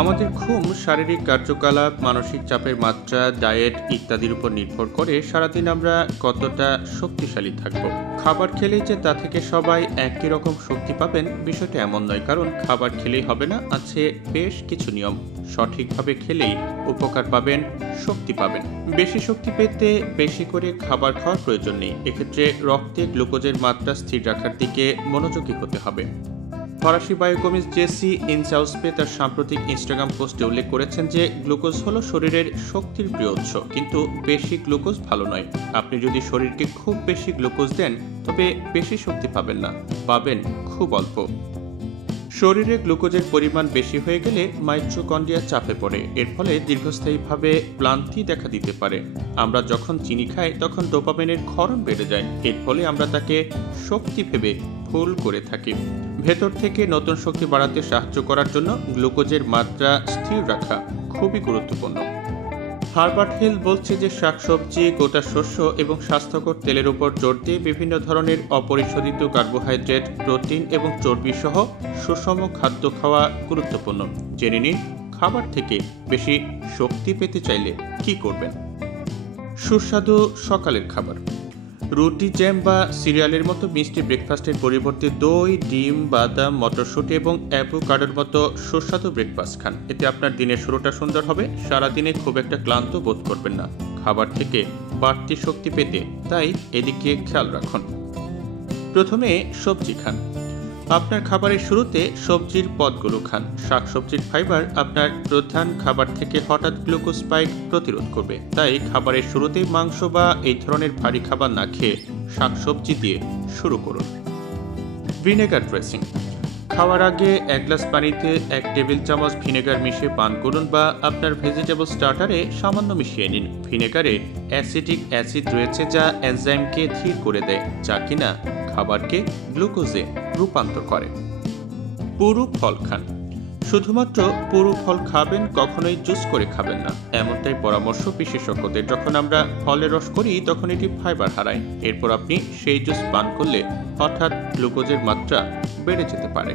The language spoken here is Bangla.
আমাদের ঘুম, শারীরিক কার্যকলাপ, মানসিক চাপের মাত্রা, ডায়েট ইত্যাদির উপর নির্ভর করে সারাদিন আমরা কতটা শক্তিশালী থাকব। খাবার খেলেই যে তা থেকে সবাই একই রকম শক্তি পাবেন বিষয়টা এমন নয়, কারণ খাবার খেলেই হবে না, আছে বেশ কিছু নিয়ম। সঠিকভাবে খেলেই উপকার পাবেন, শক্তি পাবেন। বেশি শক্তি পেতে বেশি করে খাবার খাওয়ার প্রয়োজন নেই। এক্ষেত্রে রক্তে গ্লুকোজের মাত্রা স্থির রাখার দিকে মনোযোগী হতে হবে। ফরাসি বায়োকেমিস্ট জেসি ইনসাউসপে তার সাম্প্রতিক ইনস্টাগ্রাম পোস্টে উল্লেখ করেছেন যে গ্লুকোজ হলো শরীরের শক্তির প্রিয় উৎস, কিন্তু বেশি গ্লুকোজ ভালো নয়। আপনি যদি শরীরকে খুব বেশি গ্লুকোজ দেন তবে বেশি শক্তি পাবেন না, পাবেন খুব অল্প। শরীরে গ্লুকোজের পরিমাণ বেশি হয়ে গেলে মাইটোকন্ড্রিয়া চাপে পড়ে, এর ফলে দীর্ঘস্থায়ীভাবে ক্লান্তি দেখা দিতে পারে। আমরা যখন চিনি খাই তখন ডোপামিনের ক্ষরণ বেড়ে যায়, এর ফলে আমরা তাকে শক্তি ভেবে ভুল করে থাকি। ভেতর থেকে নতুন শক্তি বাড়াতে সাহায্য করার জন্য গ্লুকোজের মাত্রা স্থির রাখা খুবই গুরুত্বপূর্ণ। হার্বার্ট হেলথ বলছে যে শাকসবজি, গোটা শস্য এবং স্বাস্থ্যকর তেলের উপর জোর দিয়ে বিভিন্ন ধরনের অপরিশোধিত কার্বোহাইড্রেট, প্রোটিন এবং চর্বি সহ সুষম খাদ্য খাওয়া গুরুত্বপূর্ণ। জেনে নিন খাবার থেকে বেশি শক্তি পেতে চাইলে কি করবেন। সুস্বাদু সকালের খাবার, রুটি, জ্যাম বা সিরিয়ালের মতো মিষ্টি ব্রেকফাস্টের পরিবর্তে দই, ডিম, বাদাম, মটরশুঁটি এবং অ্যাভোকাডোর মতো সুস্বাদু ব্রেকফাস্ট খান। এতে আপনার দিনের শুরুটা সুন্দর হবে, সারাদিনে খুব একটা ক্লান্ত বোধ করবেন না। খাবার থেকে বাড়তি শক্তি পেতে তাই এদিকে খেয়াল রাখুন। প্রথমে সবজি খান। আপনার খাবারের শুরুতে সবজির পদগুলো খান। শাকসবজির ফাইবার আপনার প্রধান খাবার থেকে হঠাৎ গ্লুকোজ স্পাইক প্রতিরোধ করবে, তাই খাবারের শুরুতেই মাংস বা এই ধরনের ভারী খাবার না খেয়ে শাকসবজি দিয়ে শুরু করুন। ভিনেগার ড্রেসিং, খাওয়ার আগে 1 গ্লাস পানিতে 1 টেবিল চামচ ভিনেগার মিশিয়ে পান করুন বা আপনার ভেজিটেবল স্টার্টারে সামান্য মিশিয়ে নিন। ভিনেগারে অ্যাসিটিক অ্যাসিড রয়েছে যা এনজাইমকে ধীর করে দেয়, যা কিনা খাবারকে গ্লুকোজে রূপান্তর করে। পুরো ফল খান। শুধুমাত্র পুরো ফল খাবেন, কখনোই জুস করে খাবেন না, এমনটাই পরামর্শ বিশেষজ্ঞদের। যখন আমরা ফলের রস করি তখন এটি ফাইবার হারায়, এরপর আপনি সেই জুস পান করলে হঠাৎ গ্লুকোজের মাত্রা বেড়ে যেতে পারে।